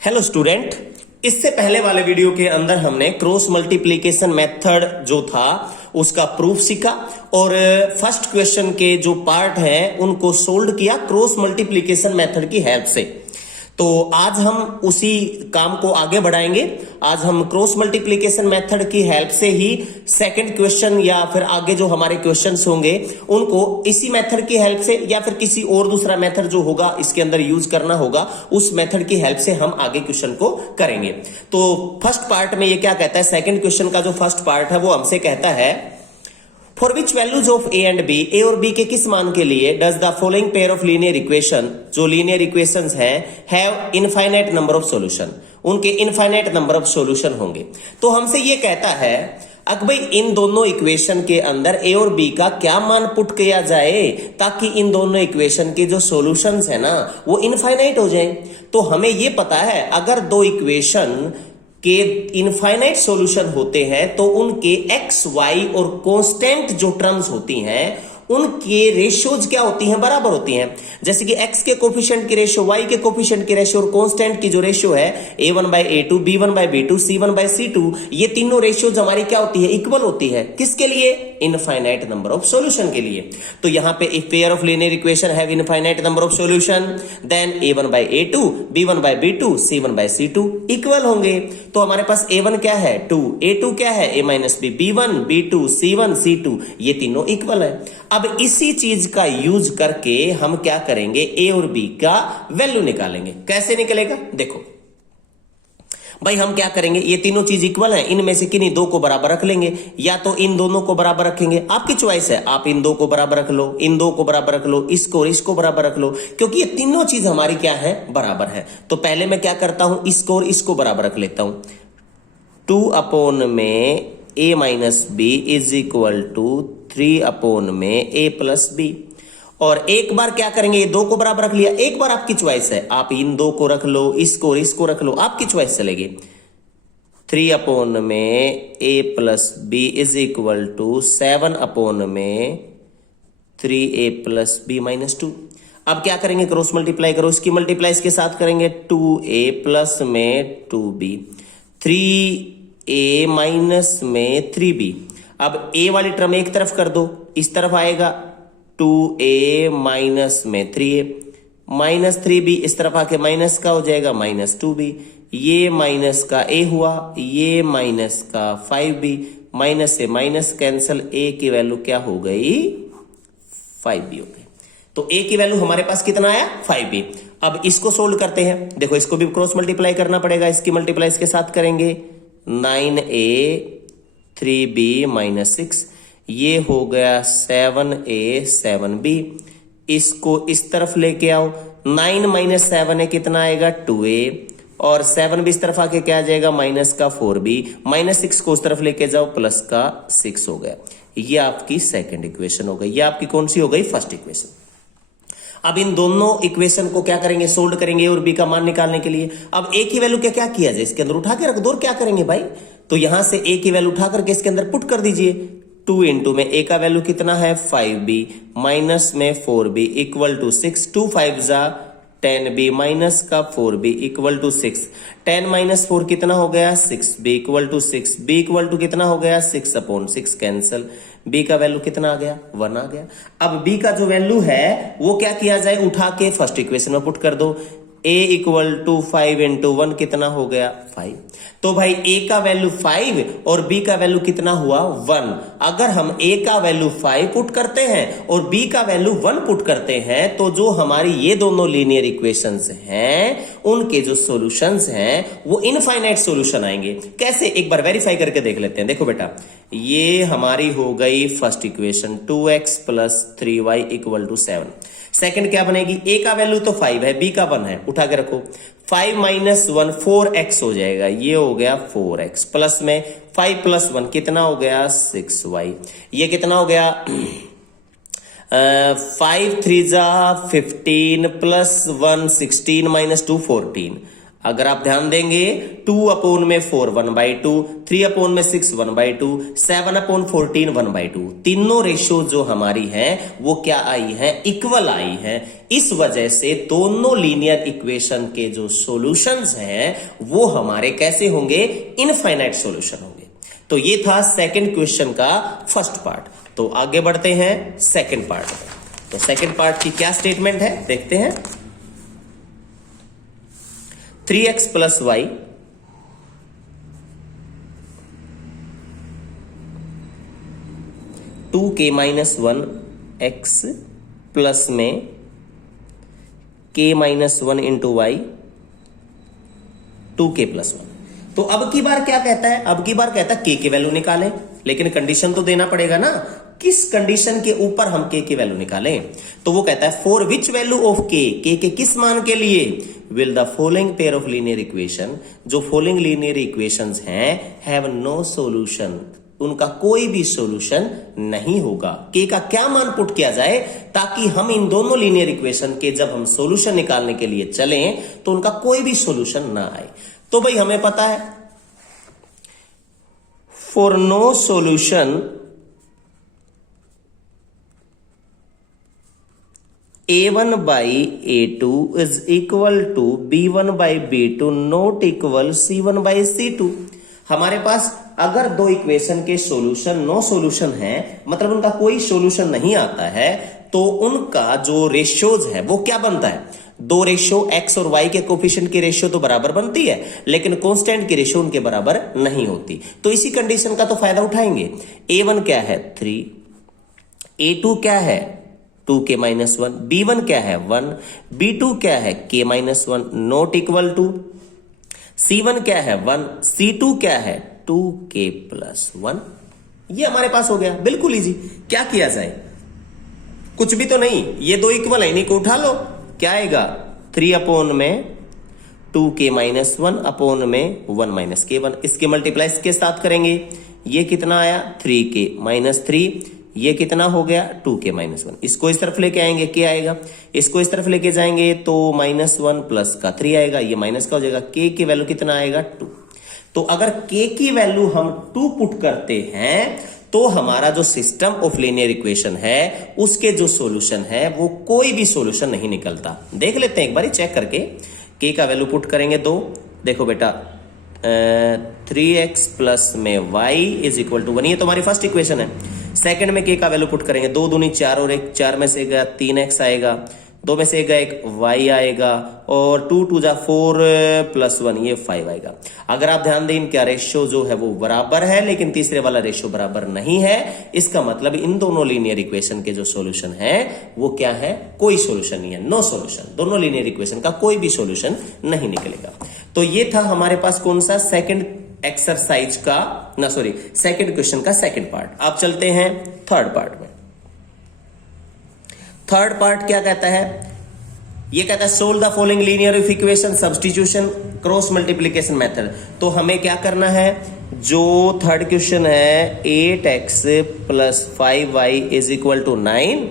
Hello student. इससे पहले वाले वीडियो के अंदर हमने क्रॉस मल्टीप्लिकेशन मेथड जो था उसका प्रूफ सीखा और फर्स्ट क्वेश्चन के जो पार्ट हैं उनको सोल्व किया क्रॉस मल्टीप्लिकेशन मेथड की हेल्प से। तो आज हम उसी काम को आगे बढ़ाएंगे। आज हम क्रॉस मल्टीप्लिकेशन मेथड की हेल्प से ही सेकंड क्वेश्चन या फिर आगे जो हमारे क्वेश्चंस होंगे उनको इसी मेथड की हेल्प से या फिर किसी और दूसरा मेथड जो होगा इसके अंदर यूज करना होगा उस मेथड की हेल्प से हम आगे क्वेश्चन को करेंगे। तो फर्स्ट पार्ट में ये क्या कहता है, सेकंड क्वेश्चन का जो फर्स्ट पार्ट है वो हमसे कहता है for which values of a and b, a और बी के किस मान के लिए does the following pair of linear equation, जो लीनियर इक्वेशंस हैं, have infinite number of solution, उनके इनफाइनाइट नंबर ऑफ सॉल्यूशन होंगे। तो हमसे ये कहता है अगर भाई इन दोनों इक्वेशन के अंदर ए और बी का क्या मान पुट किया जाए ताकि इन दोनों इक्वेशन के जो सॉल्यूशंस है ना वो इनफाइनाइट हो जाए। तो हमें ये पता है अगर दो इक्वेशन के इनफाइनाइट सॉल्यूशन होते हैं तो उनके एक्स वाई और कांस्टेंट जो टर्म्स होती हैं उनके रेशियोज क्या होती हैं, बराबर होती हैं। जैसे कि x के कोफिशिएंट की रेशियो, y के कोफिशिएंट की रेशियो और कांस्टेंट की जो रेशियो है a1/a2, b1/b2, c1/c2, ये तीनों रेशियोज हमारी क्या होती है, इक्वल होती है। किसके लिए? इनफाइनाइट नंबर ऑफ सॉल्यूशन के लिए। तो यहां पे if pair of linear equation have infinite number of solution then a1/a2, b1/b2, c1/c2 equal होंगे। तो हमारे पास a1 क्या है 2, a2 क्या है a-b, b1, b2, c1, c2 ये तीनों इक्वल है। अब इसी चीज का यूज करके हम क्या करेंगे, ए और बी का वैल्यू निकालेंगे। कैसे निकलेगा देखो भाई, हम क्या करेंगे, ये तीनों चीज इक्वल है, इनमें से किन्हीं दो को बराबर रख लेंगे या तो इन दोनों को बराबर रखेंगे, आपकी चॉइस है। आप इन दो को बराबर रख लो, इन दो को बराबर रख लो, इसको और इसको बराबर रख लो, क्योंकि ये तीनों चीज हमारी क्या है, बराबर है। तो पहले मैं क्या करता हूं, इसको और इसको बराबर रख लेता हूं। 2 में a minus b is equal to 3 में a प्लस बी। और एक बार क्या करेंगे, ये दो को बराबर रख लिया, एक बार आपकी चॉइस है, आप इन दो को रख लो, इसको और इसको रख लो, आपकी चॉइस चलेगी। 3 में a plus b is equal to 7 में 3a प्लस बी माइनस 2। अब क्या करेंगे, क्रॉस मल्टीप्लाई करो, इसकी मल्टीप्लाई इसके साथ करेंगे, 2a प्लस में 2b, 3a माइनस में 3b। अब a वाली टर्म एक तरफ कर दो, इस तरफ आएगा 2a माइनस में 3a माइनस 3b, इस तरफ आके माइनस का हो जाएगा माइनस 2b, ये माइनस का a हुआ, ये माइनस का 5b, माइनस से माइनस कैंसल, a की वैल्यू क्या हो गई 5b हो गई। तो a की वैल्यू हमारे पास कितना आया 5b। अब इसको सोल्व करते हैं, देखो इसको भी क्रॉस मल्टीप्लाई करना पड़ेगा, इसकी मल्टीप्लाई इसके साथ करेंगे 9a 3b माइनस 6, ये हो गया 7a 7b। इसको इस तरफ लेके आओ, 9 माइनस 7 है कितना आएगा 2a, और 7b इस तरफ आके क्या आ जाएगा माइनस का 4b, माइनस 6 को उस तरफ लेके जाओ प्लस का 6 हो गया। ये आपकी सेकंड इक्वेशन हो गई। ये आपकी कौन सी हो गई, फर्स्ट इक्वेशन। अब इन दोनों इक्वेशन को क्या करेंगे, सोल्व करेंगे और बी का मान निकालने के लिए। अब ए की वैल्यू क्या किया जाए, इसके अंदर उठा के रख दो, और क्या करेंगे भाई, तो यहां से ए की वैल्यू उठा करके इसके अंदर पुट कर दीजिए। 2 इंटू में ए का वैल्यू कितना है 5b माइनस में 4b इक्वल टू 6, 2 5 जा 10b माइनस का 4b इक्वल टू 6, 10 माइनस 4 कितना हो गया 6b equal to 6, b equal to कितना हो गया 6/6 कैंसल, b का वैल्यू कितना आ गया 1 आ गया। अब b का जो वैल्यू है वो क्या किया जाए, उठा के फर्स्ट इक्वेशन में पुट कर दो। a इक्वल टू 5 इंटू 1 कितना हो गया 5। तो भाई a का वैल्यू 5 और b का वैल्यू कितना हुआ 1। अगर हम a का वैल्यू 5 पुट करते हैं और b का वैल्यू 1 पुट करते हैं तो जो हमारी ये दोनों लीनियर इक्वेशंस हैं उनके जो सॉल्यूशंस हैं वो इनफाइनाइट सॉल्यूशन आएंगे। कैसे, एक बार वेरीफाई करके देख लेते हैं। देखो बेटा, ये हमारी हो गई first equation 2x plus 3y equal to 7। Second क्या बनेगी, a का वैल्यू तो 5 है, b का 1 है, उठा के रखो, 5 माइनस 1 4x हो जाएगा, ये हो गया 4x प्लस में 5 प्लस 1 कितना हो गया 6y, ये कितना हो गया 5 3 जा 15 प्लस 1 16 माइनस 2 14। अगर आप ध्यान देंगे 2/4 1/2, 3/6 1/2, 7/14 1/2, तीनों रेशियो जो हमारी हैं वो क्या आई है, इक्वल आई है। इस वजह से दोनों लीनियर इक्वेशन के जो सॉल्यूशंस हैं वो हमारे कैसे होंगे, इनफाइनाइट सॉल्यूशन होंगे। तो ये था सेकंड क्वेश्चन का फर्स्ट पार्ट। तो आगे बढ़ते हैं सेकंड पार्ट में। तो सेकंड पार्ट की क्या स्टेटमेंट है देखते हैं। 3x प्लस वाई टू के माइनस 1 एक्स प्लस में k minus 1 into y 2k प्लस 1। तो अब की बार क्या कहता है, अब की बार कहता है k की वैल्यू निकालें, लेकिन कंडीशन तो देना पड़ेगा ना, किस कंडीशन के ऊपर हम k की वैल्यू निकालें। तो वो कहता है for which value of k, k के किस मान के लिए, will the following pair of linear equation, जो फॉलोइंग लीनियर इक्वेशंस हैं, हैव नो सॉल्यूशन, उनका कोई भी सॉल्यूशन नहीं होगा। k का क्या मान पुट किया जाए ताकि हम इन दोनों लीनियर इक्वेशन के जब हम सॉल्यूशन निकालने के लिए चलें तो उनका कोई भी सॉल्यूशन ना आए। तो भाई हमें पता है for no solution a1 by a2 is equal to b1 by b2 not equal c1 by c2। हमारे पास अगर दो इक्वेशन के सॉल्यूशन नो सॉल्यूशन है, मतलब उनका कोई सॉल्यूशन नहीं आता है, तो उनका जो रेशियोज है वो क्या बनता है, दो रेशियो x और y के कोफिशिएंट की रेशियो तो बराबर बनती है, लेकिन कांस्टेंट की रेशियो उनके बराबर नहीं होती। तो इसी कंडीशन का तो फायदा उठाएंगे। a1 क्या है 3, a2 क्या है 2k माइनस 1, b1 क्या है 1, b2 क्या है k minus 1 not equal to, c1 क्या है 1, c2 क्या है 2k प्लस 1। ये हमारे पास हो गया, बिल्कुल इजी। क्या किया जाए, कुछ भी तो नहीं, ये दो इक्वल है, इन्हीं को उठा लो। क्या आएगा 3 अपॉन में 2k माइनस 1 अपॉन में 1 माइनस k1, इसके मल्टीप्लाई इसके साथ करेंगे, ये कितना आया 3k माइनस 3, ये कितना हो गया 2k माइनस 1। इसको इस तरफ लेके आएंगे k आएगा, इसको इस तरफ लेके जाएंगे तो -1 प्लस का 3 आएगा, ये माइनस का हो जाएगा, k की वैल्यू कितना आएगा 2। तो अगर k की वैल्यू हम 2 पुट करते हैं तो हमारा जो सिस्टम ऑफ लीनियर इक्वेशन है उसके जो सॉल्यूशन है वो कोई भी सॉल्यूशन नहीं निकलता। देख लेते हैं एक बार चेक करके, k का वैल्यू पुट करेंगे 2, देखो बेटा 3x प्लस में y इज इक्वल टू 1, ये तो हमारी फर्स्ट इक्वेशन है। सेकंड में k का वैल्यू पुट करेंगे, 2 दूनी 4 और 1, 4 में से गया 3x आएगा, 2 में से गया 1 y आएगा, और 2 2 जा 4 प्लस 1 ये 5 आएगा। अगर आप ध्यान दें इनका रेशियो जो है वो बराबर है, लेकिन तीसरे वाला रेशियो बराबर नहीं है। इसका मतलब इन दोनों लीनियर इक्वेशन के जो सॉल्यूशन है वो क्या है, कोई सॉल्यूशन नहीं है, नो सॉल्यूशन। दोनों लीनियर इक्वेशन का कोई भी सॉल्यूशन नहीं निकलेगा। तो ये था हमारे पास कौन सा, सेकंड एक्सरसाइज का ना सॉरी सेकंड क्वेश्चन का सेकंड पार्ट। आप चलते हैं थर्ड पार्ट में। थर्ड पार्ट क्या कहता है, ये कहता है solve the following linear equation substitution cross multiplication method. तो हमें क्या करना है, जो थर्ड क्वेश्चन है 8x plus 5y is equal to 9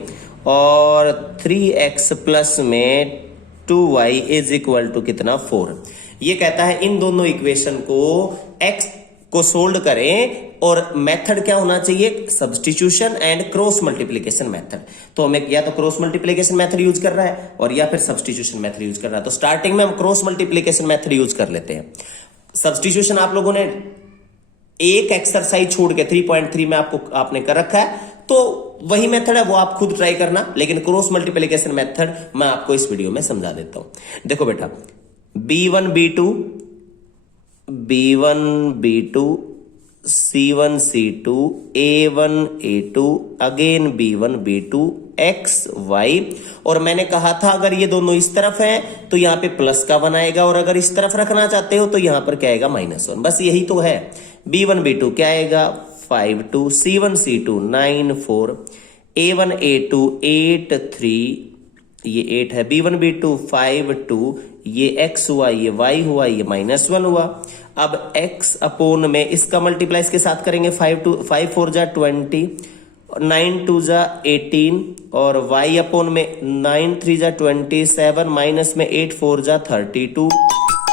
और 3x प्लस में 2y इज इक्वल टू कितना 4। ये कहता है इन दोनों इक्वेशन को x को सोल्व करें और मेथड क्या होना चाहिए, substitution and cross multiplication method. तो हमें या तो क्रॉस मल्टीप्लिकेशन मेथड यूज कर रहा है और या फिर सब्स्टिट्यूशन मेथड यूज कर रहा है। तो स्टार्टिंग में हम क्रॉस मल्टीप्लिकेशन मेथड यूज कर लेते हैं। सब्स्टिट्यूशन आप लोगों ने एक एक्सरसाइज छोड़ के 3.3 में आपने कर रखा है, तो वही मेथड है, वो आप खुद ट्राई करना। लेकिन क्रॉस मल्टीप्लिकेशन मेथड मैं आपको इस वीडियो में समझा देता हूं। देखो बेटा b1 b2 c1 c2 a1 a2 again b1 b2 x y, और मैंने कहा था अगर ये दोनों इस तरफ हैं तो यहां पे प्लस का 1 आएगा, और अगर इस तरफ रखना चाहते हो तो यहां पर क्या आएगा -1। बस यही तो है। b1 b2 क्या आएगा 5 2, c1 c2 9 4, a1 a2 8 3, ये 8 है, b1 b2 5 2, ये x हुआ, ये y हुआ, ये -1 हुआ। अब x अपोन में इसका मल्टीप्लाई इसके साथ करेंगे, 5 4 जा 20, 9 2 जा 18, और y अपोन में 9 3 जा 27, माइनस में 8 4 जा 32,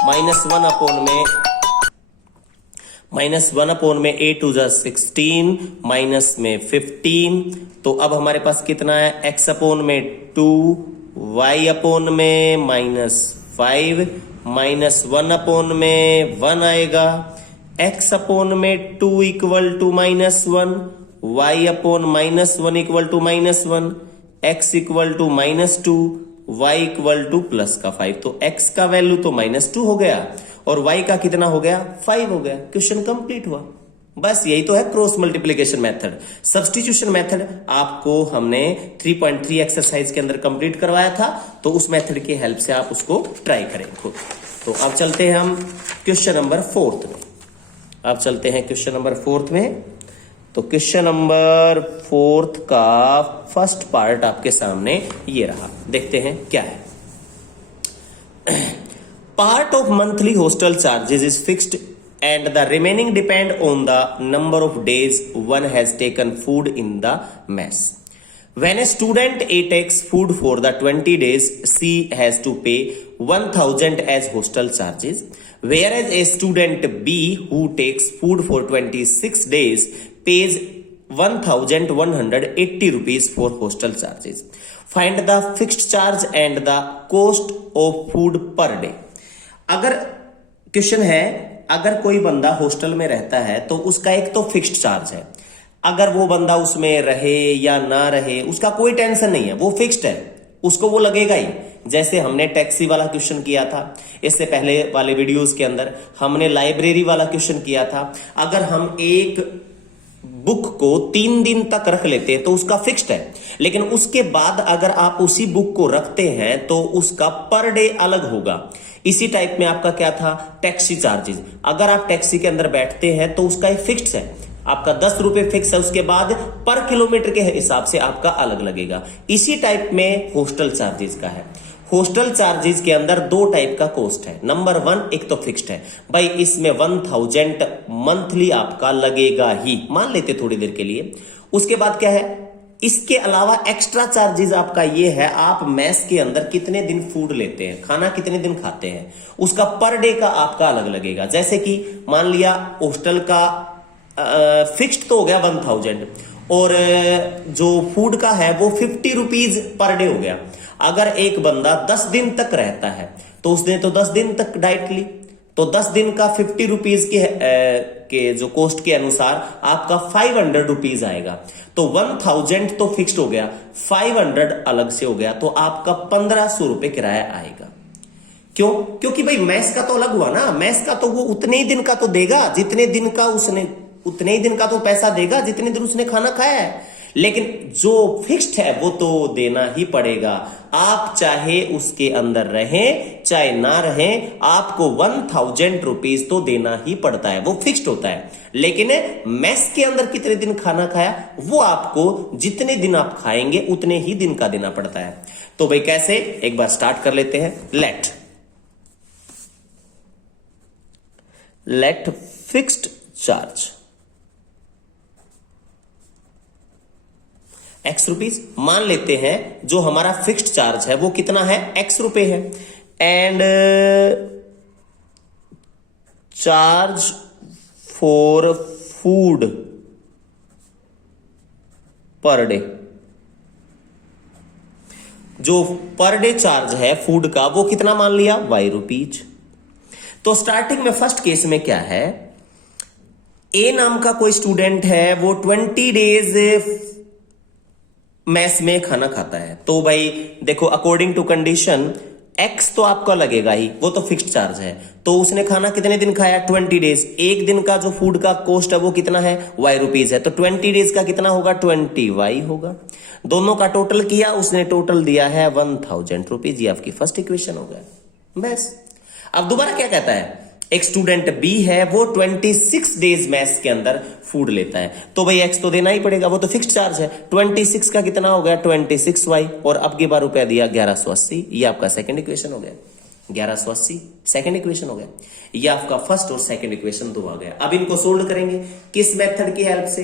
-1 में 8 × 16 माइनस में 15। तो अब हमारे पास कितना है, x में 2, y में -5, -1 में 1 आएगा, x में 2 equal to -1, y -1 equal to -1, x equal to -2, y equal to +5। तो x का वैल्यू तो -2 हो गया और y का कितना हो गया, 5 हो गया। क्वेश्चन कंप्लीट हुआ। बस यही तो है cross multiplication method. Substitution method आपको हमने 3.3 एक्सरसाइज के अंदर कंप्लीट करवाया था, तो उस मेथड की हेल्प से आप उसको ट्राई करें खुद। तो अब चलते हैं हम क्वेश्चन नंबर 4 में। अब चलते हैं क्वेश्चन नंबर 4 में। तो क्वेश्चन नंबर 4 का फर्स्ट पार्ट आपके सामने ये रहा, देखते हैं क्या है। Part of monthly hostel charges is fixed and the remaining depend on the number of days one has taken food in the mess. When a student A takes food for the 20 days, C has to pay 1000 as hostel charges, whereas a student B who takes food for 26 days pays 1180 rupees for hostel charges. Find the fixed charge and the cost of food per day. अगर question है, अगर कोई बंदा hostel में रहता है तो उसका एक तो फिक्स्ड चार्ज है, अगर वो बंदा उसमें रहे या ना रहे उसका कोई टेंशन नहीं है, वो फिक्स्ड है, उसको वो लगेगा ही। जैसे हमने टैक्सी वाला क्वेश्चन किया था, इससे पहले वाले वीडियोस के अंदर हमने लाइब्रेरी वाला क्वेश्चन किया था। अगर हम एक बुक को 3 दिन तक रख लेते हैं तो उसका फिक्स्ड है, लेकिन उसके बाद अगर आप उसी बुक को रखते हैं तो उसका पर डे अलग होगा। इसी टाइप में आपका क्या था, टैक्सी चार्जेस। अगर आप टैक्सी के अंदर बैठते हैं तो उसका एक फिक्स है, आपका 10 रुपए फिक्स है, उसके बाद पर किलोमीटर के हिसाब से आपका अलग लगेगा। इसी टाइप में हॉस्टल चार्जेस का है। हॉस्टल चार्जेस के अंदर 2 टाइप का कॉस्ट है। नंबर 1 एक तो फिक्स्ड है, भाई इसमें 1000 मंथली आपका लगेगा ही, मान लेते थोड़ी देर के लिए। उसके बाद क्या है, इसके अलावा एक्स्ट्रा चार्जेस आपका ये है, आप मेस के अंदर कितने दिन फूड लेते हैं, खाना कितने दिन खाते हैं, उसका पर डे का आपका अलग लगेगा। जैसे कि मान लिया हॉस्टल का फिक्स्ड तो हो गया 1000 और जो फूड का है वो 50 रुपीज पर डे हो गया। अगर एक बंदा 10 दिन तक रहता है तो उसने तो 10 दिन तक डाइट ली, तो 10 दिन का 50 रुपीज के जो कॉस्ट के अनुसार आपका 500 रुपीज आएगा। तो 1000 तो फिक्स्ड हो गया, 500 अलग से हो गया, तो आपका 1500 रुपए किराया आएगा। क्यों? क्योंकि भाई मैस का तो अलग हुआ ना, मैस का तो वो उतने ही दिन का तो देगा जितने दिन का उसने, उतने ही दिन का तो पैसा देगा जितने दिन उसने खाना खाया है, लेकिन जो फिक्स्ड है वो तो देना ही पड़ेगा। आप चाहे उसके अंदर रहें चाहे ना रहें, आपको 1000 रुपीज तो देना ही पड़ता है, वो फिक्स्ड होता है। लेकिन मेस के अंदर कितने दिन खाना खाया वो आपको जितने दिन आप खाएंगे उतने ही दिन का देना पड़ता है। तो भाई कैसे, एक बार स्टार्ट कर लेते हैं। Let fixed charge x rupees मान लेते हैं। जो हमारा फिक्स्ड चार्ज है वो कितना है, x रुपए है। And charge for food per day, जो पर डे चार्ज है फूड का वो कितना मान लिया, y रुपीज। तो स्टार्टिंग में फर्स्ट केस में क्या है, ए नाम का कोई स्टूडेंट है, वो 20 डेज मैस में खाना खाता है। तो भाई देखो अकॉर्डिंग टू कंडीशन एक्स तो आपका लगेगा ही, वो तो फिक्स्ड चार्ज है। तो उसने खाना कितने दिन खाया, 20 डेज। एक दिन का जो फूड का कॉस्ट है वो कितना है, y रुपीज है। तो 20 डेज का कितना होगा, 20y होगा। दोनों का टोटल किया, उसने टोटल दिया है 1000 रुपीज। ये आपकी फर्स्ट इक्वेशन हो गया। बस अब दोबारा क्या कहता है, एक स्टूडेंट बी है, वो 26 डेज मैस के अंदर फूड लेता है। तो भाई एक्स तो देना ही पड़ेगा, वो तो फिक्स्ड चार्ज है। 26 का कितना हो गया, 26y, और अब की बार रुपया दिया 1180। ये आपका सेकंड इक्वेशन हो गया, 1180 सेकंड इक्वेशन हो गया। ये आपका फर्स्ट और सेकंड इक्वेशन 2 आ गया। अब इनको सोल्व करेंगे किस मेथड की हेल्प से,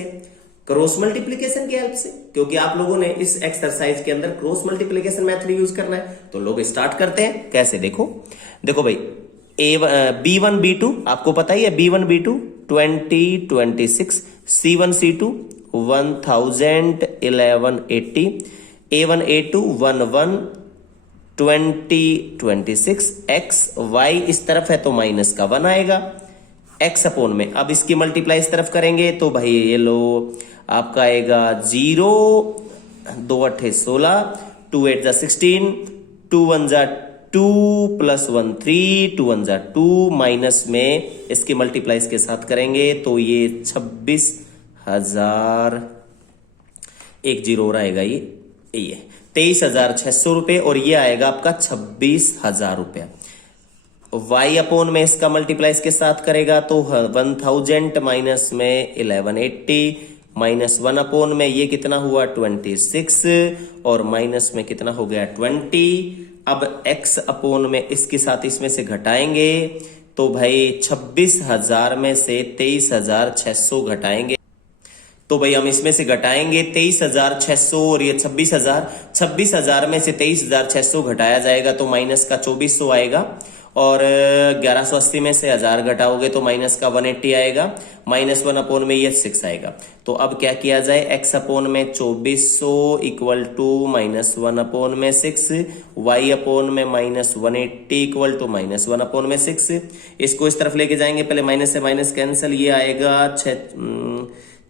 क्रॉस मल्टीप्लीकेशन की हेल्प से, क्योंकि आप लोगों ने इस एक्सरसाइज के अंदर क्रॉस मल्टीप्लीकेशन मेथड यूज करना है। तो लोग स्टार्ट करते हैं कैसे, देखो भाई B1 B2 आपको पता ही है, B1 B2 20 26, C1 C2 1000 1180, A1 A2 11 20 26, x y इस तरफ है तो माइनस का 1 आएगा x अपोन में। अब इसकी मल्टीप्लाई इस तरफ करेंगे तो भाई ये लो आपका आएगा 0 2 8 16, 2 8 16, 2 1 2 प्लस 1 3, 2 1 2, माइनस में इसकी मल्टीप्लाई इसके साथ करेंगे तो ये 26,000 एक जीरो और आएगा ये 23,600 रुपए और ये आएगा आपका 26,000 रुपया। y अपोन में इसका मल्टीप्लाई इसके साथ करेगा तो 1000 माइनस में 1180 माइनस 1 अपोन में ये कितना हुआ 26 और माइनस में कितना हो गया 20। अब x अपोन में इसके साथ इसमें से घटाएंगे तो भाई 26,000 में से 23,600 घटाएंगे तो भाई हम इसमें से घटाएंगे 23,600 और ये 26,000 में से 23,600 घटाया जाएगा तो माइनस का 2400 आएगा और 1180 में से 1000 घटाओगे तो माइनस का 180 आएगा, माइनस 1 अपोन में ये 6 आएगा। तो अब क्या किया जाए, x अपोन में 2400 इक्वल टू माइनस 1 अपोन में 6, y अपोन में minus 180 equal to minus 1 upon में 6। इसको इस तरफ लेके जाएंगे, पहले माइनस से माइनस कैंसिल, ये आएगा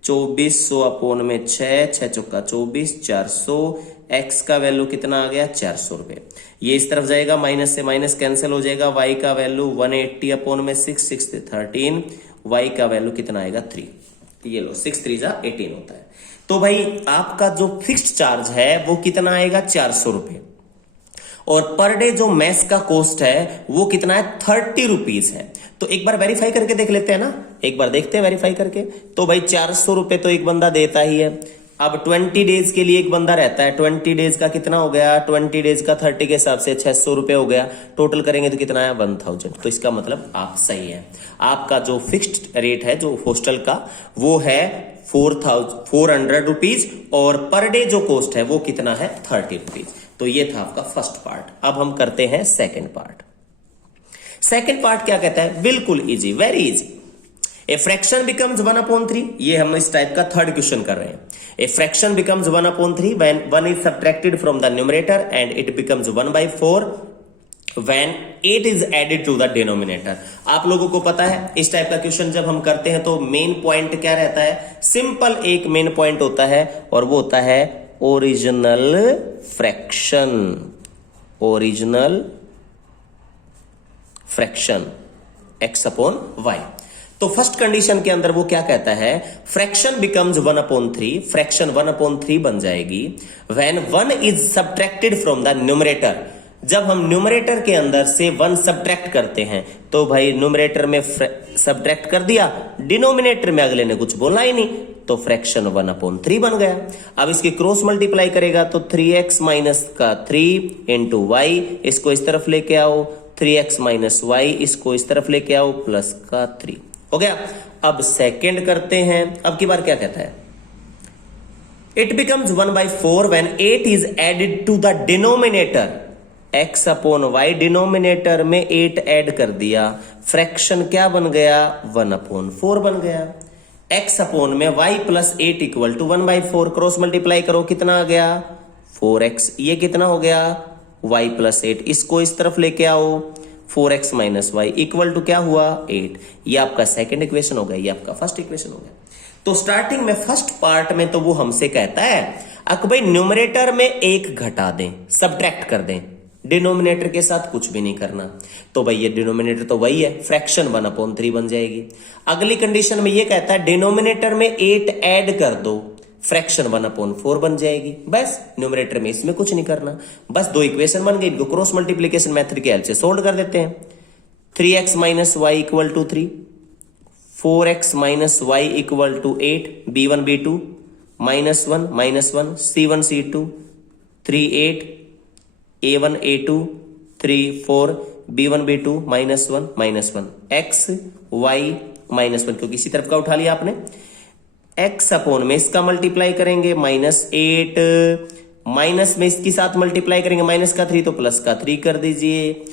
2400 अपोन में 6 चौका 24 400, x का वैल्यू कितना आ गया 400 रुपए। ये इस तरफ जाएगा, माइनस से माइनस कैंसिल हो जाएगा, y का वैल्यू 180 अपोन में 6 6 13, y का वैल्यू कितना आएगा 3। ये लो 6 3 18 होता है। तो भाई आपका जो फिक्स्ड चार्ज है वो कितना आएगा 400 रुपए और पर डे जो मेस का कॉस्ट है वो कितना है 30 रुपीज है। तो एक बार वेरीफाई करके देख लेते हैं ना, एक बार देखते हैं वेरीफाई करके। तो भाई 400 रुपए तो एक बंदा देता ही है। अब 20 डेज के लिए एक बंदा रहता है, 20 डेज का कितना हो गया, 20 डेज का 30 के हिसाब से 600 रुपए हो गया, टोटल करेंगे तो कितना है 1000। तो इसका मतलब आप सही है, आपका जो फिक्स्ड रेट है जो हॉस्टल का वो है 400 रुपीज और पर डे जो कॉस्ट है वो कितना है 30 रुपीज। तो ये था आपका फर्स्ट पार्ट। अब हम करते हैं सेकेंड पार्ट। सेकेंड पार्ट क्या कहता है, बिल्कुल इजी, वेरी इजी। ए फ्रैक्शन बिकम्स 1/3, ये हम इस टाइप का थर्ड क्वेश्चन कर रहे हैं। A fraction becomes 1/3 when 1 is subtracted from the numerator and it becomes 1/4 when 8 is added to the denominator. आप लोगों को पता है इस टाइप का क्वेश्चन जब हम करते हैं तो मेन पॉइंट क्या रहता है, सिंपल एक मेन पॉइंट होता है और वो होता है original fraction. Original fraction x upon y। तो फर्स्ट कंडीशन के अंदर वो क्या कहता है, फ्रैक्शन बिकम्स 1/3, फ्रैक्शन 1/3 बन जाएगी when 1 is subtracted from the numerator. जब हम न्यूमरेटर के अंदर से 1 सब्ट्रैक्ट करते हैं तो भाई न्यूमरेटर में सब्ट्रैक्ट कर दिया, डिनोमिनेटर में अगले ने कुछ बोला ही नहीं, तो फ्रैक्शन 1/3 बन गया। अब इसकी क्रॉस मल्टीप्लाई करेगा तो 3x माइनस का 3 इंटू वाई, इसको इस तरफ लेके आओ, 3x माइनस वाई, इसको इस तरफ लेके आओ, प्लस का 3 हो गया। अब सेकेंड करते हैं, अब की बार क्या कहता है, it becomes 1/4 when 8 is added to the denominator. x upon y, denominator में 8 ऐड कर दिया, फ्रैक्शन क्या बन गया 1/4 बन गया। x अपॉन में y plus 8 equal to 1/4, cross multiply करो कितना आ गया 4x, ये कितना हो गया y प्लस 8, इसको इस तरफ लेके आओ, 4x minus y equal to क्या हुआ 8। ये आपका सेकेंड इक्वेशन हो गया, ये आपका फर्स्ट इक्वेशन हो गया। तो स्टार्टिंग में फर्स्ट पार्ट में तो वो हमसे कहता है अक भाई न्यूमरेटर में 1 घटा दें, सब्ट्रैक्ट कर दें, डिनोमिनेटर के साथ कुछ भी नहीं करना। तो भाई ये डिनोमिनेटर तो वही है, फ्रैक्शन 1/3 बन जाएगी। अगली कंडीशन में ये कहता है डिनोमिनेटर में 8 ऐड कर दो, फ्रैक्शन 1/4 बन जाएगी। बस न्यूमरेटर में इसमें कुछ नहीं करना, बस 2 इक्वेशन बन गई, इनको क्रॉस मल्टीप्लीकेशन मेथड के हेल्प से सोल्व कर देते हैं। 3x minus y equal to 3, 4x minus y equal to 8, b1 b2 -1 c1 c2 3 8, a1 a2 3 4, b1 b2 -1 x y -1, क्योंकि इसी तरफ का उठा लिया आपने। x अपॉन में इसका मल्टीप्लाई करेंगे -8, माइनस में इसके साथ मल्टीप्लाई करेंगे माइनस का 3 तो प्लस का 3 कर दीजिए,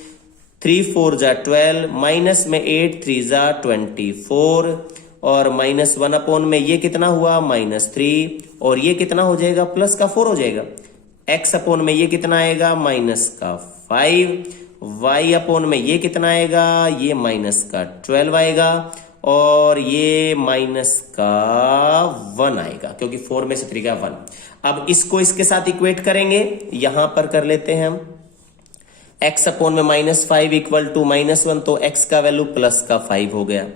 3 4 जा 12, माइनस में 8 3 जा 24, और -1 अपॉन में ये कितना हुआ -3, और ये कितना हो जाएगा प्लस का 4 हो जाएगा। x अपॉन में ये कितना आएगा -5, y अपॉन में ये कितना आएगा, ये -12 आएगा, और ये -1 आएगा, क्योंकि 4 में से 3 का 1। अब इसको इसके साथ इक्वेट करेंगे, यहां पर कर लेते हैं हम। x अपॉन में -5 इक्वल टू -1, तो x का वैल्यू प्लस का 5 हो गया,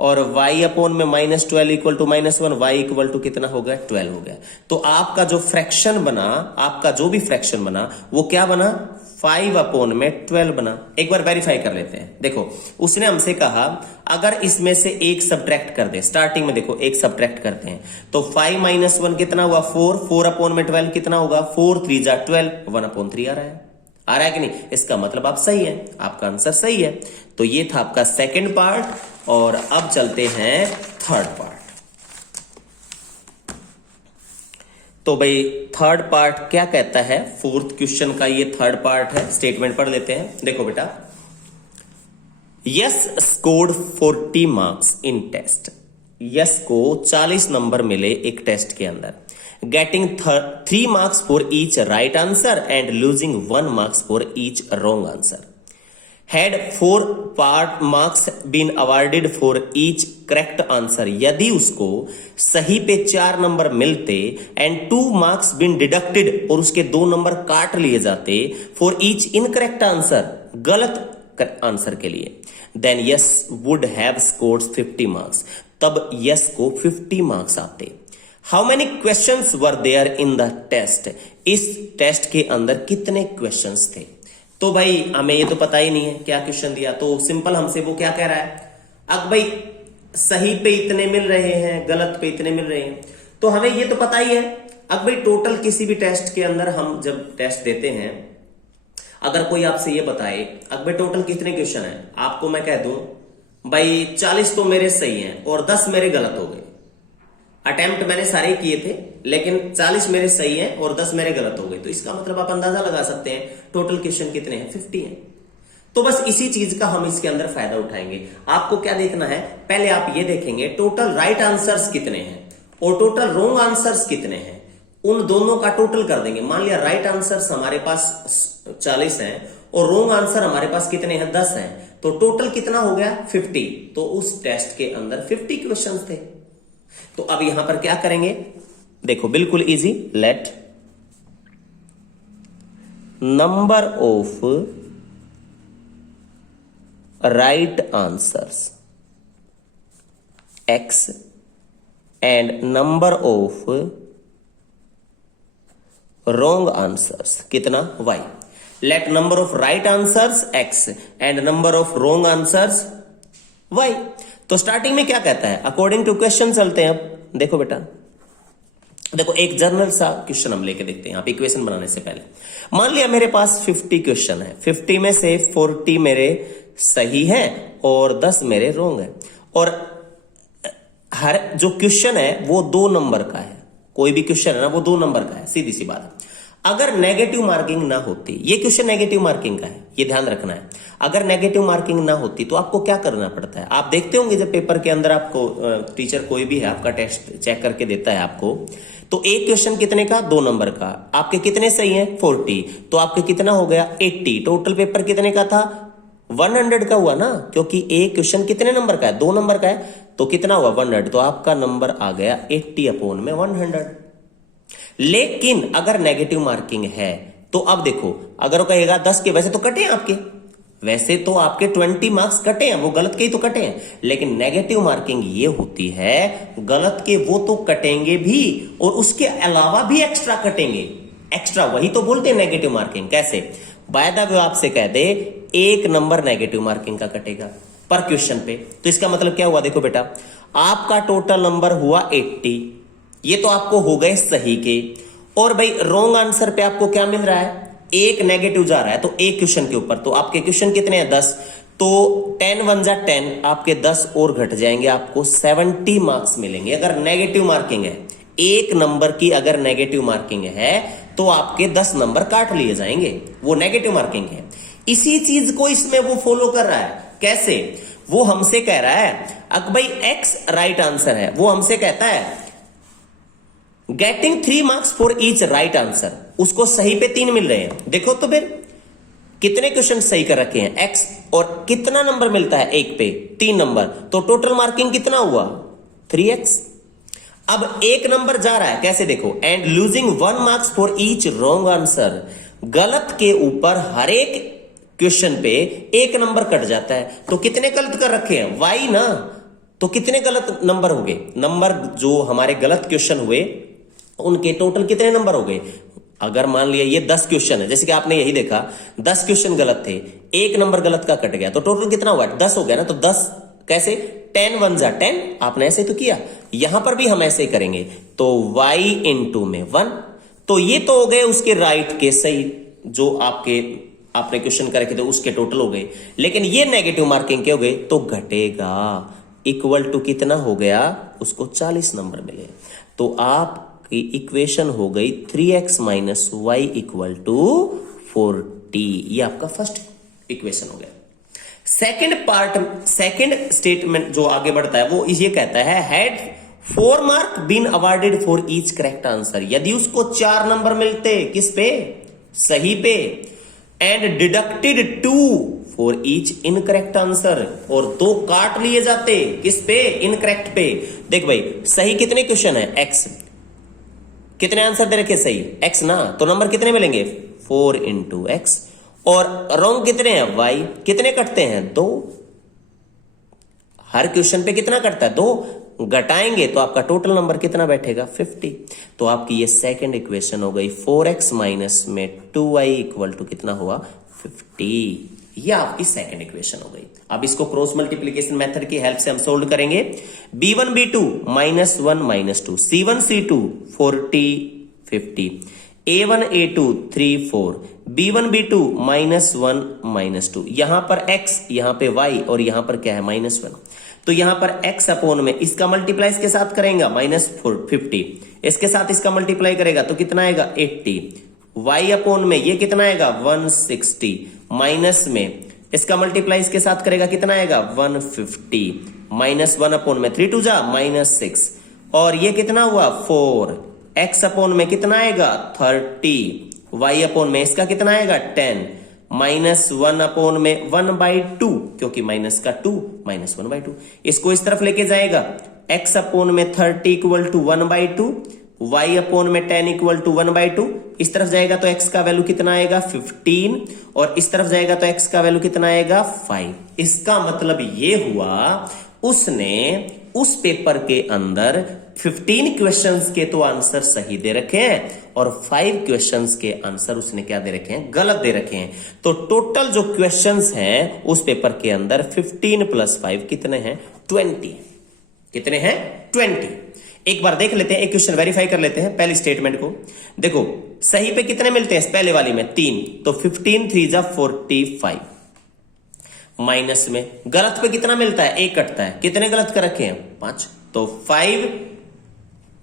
और y अपॉन में -12 equal to -1, y equal to कितना हो गया 12 हो गया। तो आपका जो फ्रैक्शन बना, आपका जो भी फ्रैक्शन बना वो क्या बना 5 अपॉन में 12 बना। एक बार वेरीफाई कर लेते हैं। देखो उसने हमसे कहा अगर इसमें से एक सब्ट्रैक्ट कर दे, स्टार्टिंग में देखो एक सब्ट्रैक्ट करते हैं, तो 5 - 1 कितना हुआ 4 अपॉन में 12 कितना होगा 4 3 जा 12, 1 अपॉन 3 आ रहा है कि नहीं। इसका मतलब आप सही है, आपका आंसर सही है। तो ये था आपका सेकंड पार्ट, और अब चलते हैं थर्ड पार्ट। तो भाई थर्ड पार्ट क्या कहता है, फोर्थ क्वेश्चन का ये थर्ड पार्ट है। स्टेटमेंट पढ़ लेते हैं। देखो बेटा, Yash scored 40 marks in test. Yash को 40 नंबर मिले एक टेस्ट के अंदर, getting 3 marks for each right answer and losing 1 marks for each wrong answer. Had 4 marks been awarded for each correct answer. यदि उसको सही पे 4 नंबर मिलते एंड 2 मार्क्स बीन डिडक्टेड, और उसके 2 नंबर काट लिए जाते फॉर ईच इनकरेक्ट आंसर, गलत आंसर के लिए, then Yash would have scored 50 marks. तब यस को 50 मार्क्स आते। How many questions were there in the test. इस टेस्ट के अंदर कितने क्वेश्चंस थे। तो भाई हमें ये तो पता ही नहीं है क्या क्वेश्चन दिया, तो सिंपल हमसे वो क्या कह रहा है, अब भाई सही पे इतने मिल रहे हैं, गलत पे इतने मिल रहे हैं, तो हमें ये तो पता ही है। अब भाई टोटल किसी भी टेस्ट के अंदर हम जब टेस्ट देते हैं, अगर कोई आपसे ये बताए अब भाई टोटल कितने क्वेश्चन है, आपको मैं कह दूं भाई 40 तो मेरे सही हैं और 10 मेरे गलत हो गए। अटेम्प्ट मैंने सारे किए थे, लेकिन 40 मेरे सही हैं और 10 मेरे गलत हो गए, तो इसका मतलब आप अंदाजा लगा सकते हैं टोटल क्वेश्चन कितने हैं, 50 हैं। तो बस इसी चीज का हम इसके अंदर फायदा उठाएंगे। आपको क्या देखना है, पहले आप ये देखेंगे टोटल राइट आंसर्स कितने हैं और टोटल रॉन्ग आंसर्स कितने हैं, उन दोनों का टोटल कर देंगे। मान लिया राइट आंसर्स हमारे पास 40 हैं और रॉन्ग आंसर हमारे पास कितने हैं 10 हैं, तो टोटल कितना हो गया 50। तो उस टेस्ट के अंदर 50 क्वेश्चन थे। तो अब यहां पर क्या करेंगे, देखो बिल्कुल easy, let number of right answers x and number of wrong answers कितना y। Let number of right answers x and number of wrong answers y। तो स्टार्टिंग में क्या कहता है, अकॉर्डिंग टू क्वेश्चन चलते हैं। अब देखो बेटा, देखो एक जनरल सा क्वेश्चन हम लेके देखते हैं। आप इक्वेशन बनाने से पहले मान लिया मेरे पास 50 क्वेश्चन है, 50 में से 40 मेरे सही हैं और 10 मेरे रॉन्ग है, और हर जो क्वेश्चन है वो 2 नंबर का है। कोई भी क्वेश्चन है ना वो 2 नंबर का है, सीधी सी बात है। अगर नेगेटिव मार्किंग ना होती, ये क्वेश्चन नेगेटिव मार्किंग का है, ये ध्यान रखना है। अगर नेगेटिव मार्किंग ना होती तो आपको क्या करना पड़ता है, आप देखते होंगे जब पेपर के अंदर आपको टीचर कोई भी है आपका टेस्ट चेक करके देता है आपको, तो एक क्वेश्चन कितने का 2 नंबर का, आपके कितने सही हैं 40, तो आपके कितना हो गया 80। टोटल पेपर कितने का था 100 का हुआ ना, क्योंकि एक क्वेश्चन कितने नंबर का है 2 नंबर का है, तो कितना हुआ 100, तो आपका नंबर आ गया 80 अपॉन में 100। लेकिन अगर नेगेटिव मार्किंग है तो अब देखो, अगर वो कहेगा 10 के, वैसे तो कटे हैं आपके, वैसे तो आपके 20 मार्क्स कटे हैं, वो गलत के ही तो कटे हैं, लेकिन नेगेटिव मार्किंग ये होती है गलत के वो तो कटेंगे भी और उसके अलावा भी एक्स्ट्रा कटेंगे। एक्स्ट्रा वही तो बोलते हैं नेगेटिव मार्किंग। कैसे, बाय द वे आपसे कह दे 1 नंबर नेगेटिव मार्किंग का कटेगा पर क्वेश्चन पे, तो इसका मतलब क्या हुआ, देखो बेटा आपका टोटल नंबर हुआ 80, ये तो आपको हो गए सही के, और भाई रॉन्ग आंसर पे आपको क्या मिल रहा है, 1 नेगेटिव जा रहा है, तो एक क्वेश्चन के ऊपर, तो आपके क्वेश्चन कितने हैं 10, तो 10 1 जा 10, आपके 10 और घट जाएंगे, आपको 70 मार्क्स मिलेंगे। अगर नेगेटिव मार्किंग है, 1 नंबर की अगर नेगेटिव मार्किंग है तो आपके 10 नंबर काट लिए जाएंगे, वो नेगेटिव मार्किंग है। इसी चीज को इसमें वो फॉलो कर रहा है। कैसे? वो हमसे कह रहा है अब भाई एक्स राइट आंसर है, वो हमसे कहता है getting 3 marks for each right answer, उसको सही पे 3 मिल रहे हैं। देखो तो फिर कितने क्वेश्चन सही कर रखे हैं एक्स, और कितना नंबर मिलता है एक पे 3 नंबर, तो टोटल मार्किंग कितना हुआ 3x। अब एक नंबर जा रहा है, कैसे देखो, and losing 1 marks for each wrong answer, गलत के ऊपर हर एक क्वेश्चन पे 1 नंबर कट जाता है। तो कितने गलत कर रखे हैं y ना, तो कितने गलत नंबर हो गए, नंबर जो हमारे गलत क्वेश्चन हुए उनके टोटल कितने नंबर हो गए। अगर मान लिया ये 10 क्वेश्चन है, जैसे कि आपने यही देखा 10 क्वेश्चन गलत थे, 1 नंबर गलत का कट गया, तो टोटल कितना हुआ 10 हो गया ना। तो 10 कैसे, 10 1 जा 10, आपने ऐसे तो किया, यहां पर भी हम ऐसे ही करेंगे। तो y इंटू में 1, तो ये तो हो गए उसके राइट के सही, जो आपने क्वेश्चन कर रखे थे उसके टोटल हो गए। लेकिन ये नेगेटिव मार्किंग के हो गए तो घटेगा, इक्वल टू कितना हो गया, उसको 40 नंबर मिले। तो आपकी इक्वेशन हो गई 3x minus y equal to 40। ये आपका फर्स्ट इक्वेशन हो गया। सेकंड स्टेटमेंट जो आगे बढ़ता है वो ये कहता है had 4 mark been awarded for each correct answer, यदि उसको 4 नंबर मिलते किस पे, सही पे, and deducted 2 for each incorrect answer, और 2 काट लिए जाते किस पे, इनकरेक्ट पे। देख भाई सही कितने क्वेश्चन है x, कितने आंसर दे रखे सही x ना, तो नंबर कितने मिलेंगे 4 इंटू एक्स, और रॉन्ग कितने हैं y, कितने कटते हैं 2, हर क्वेश्चन पे कितना कटता है 2, घटाएंगे तो आपका टोटल नंबर कितना बैठेगा 50। तो आपकी ये सेकंड इक्वेशन हो गई 4x माइनस में 2y इक्वल टू कितना हुआ 50। ये आपकी सेकंड इक्वेशन हो गई। अब इसको क्रॉस मल्टीप्लीकेशन मेथड की हेल्प से हम सोल्व करेंगे। b1 b2 minus 1 minus 2, c1 c2 40 50, a1 a2 3 4, b1 b2 minus 1 minus 2, यहां पर x, यहां पे y, और यहां पर क्या है -1। तो यहां पर x अपॉन में इसका मल्टीप्लाई इसके साथ करेगा -50, इसके साथ इसका मल्टीप्लाई करेगा तो कितना आएगा 80, y अपॉन में ये कितना आएगा 160, माइनस में इसका मल्टीप्लाई इसके साथ करेगा कितना आएगा 150, -1 अपॉन में 3 2 जा -6, और ये कितना हुआ 4, x अपॉन में कितना आएगा 30, y अपॉन में इसका कितना आएगा 10, -1 अपॉन में 1/2, क्योंकि माइनस का 2 -1/2, इसको इस तरफ लेके जाएगा, x अपॉन में 30 इक्वल टू 1/2, y अपॉन में 10 इक्वल टू 1/2, इस तरफ जाएगा तो x का वैल्यू कितना आएगा 15, और इस तरफ जाएगा तो x का वैल्यू कितना आएगा 5। इसका मतलब ये हुआ उसने उस पेपर के अंदर 15 क्वेश्चंस के तो आंसर सही दे रखे हैं, और 5 क्वेश्चंस के आंसर उसने क्या दे रखे हैं, गलत दे रखे हैं। तो टोटल जो क्वेश्चंस हैं उस पेपर के अंदर 15 प्लस 5 कितने हैं 20, कितने हैं 20। एक बार देख लेते हैं, एक क्वेश्चन वेरीफाई कर लेते हैं पहली स्टेटमेंट को। देखो सही पे कितने मिलते हैं पहले वाली में 3, तो 15 3 जा 45, माइनस में गलत पे कितना मिलता है 1 कटता है, कितने गलत कर रखे हैं 5, तो 5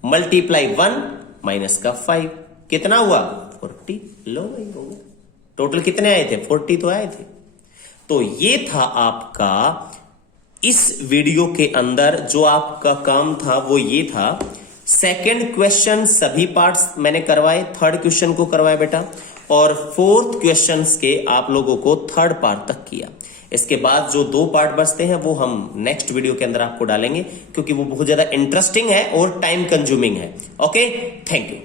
मल्टीप्लाई 1 माइनस का 5 कितना हुआ 40। लो भाई हो गया, टोटल कितने आए थे 40 तो आए थे। तो ये था आपका इस वीडियो के अंदर जो आपका काम था वो ये था। सेकंड क्वेश्चन सभी पार्ट्स मैंने करवाए, थर्ड क्वेश्चन को करवाया बेटा, और फोर्थ क्वेश्चन के आप लोगों को थर्ड पार्ट तक किया। इसके बाद जो 2 पार्ट बचते हैं वो हम नेक्स्ट वीडियो के अंदर आपको डालेंगे, क्योंकि वो बहुत ज्यादा इंटरेस्टिंग है और टाइम कंज्यूमिंग है। Okay, thank you.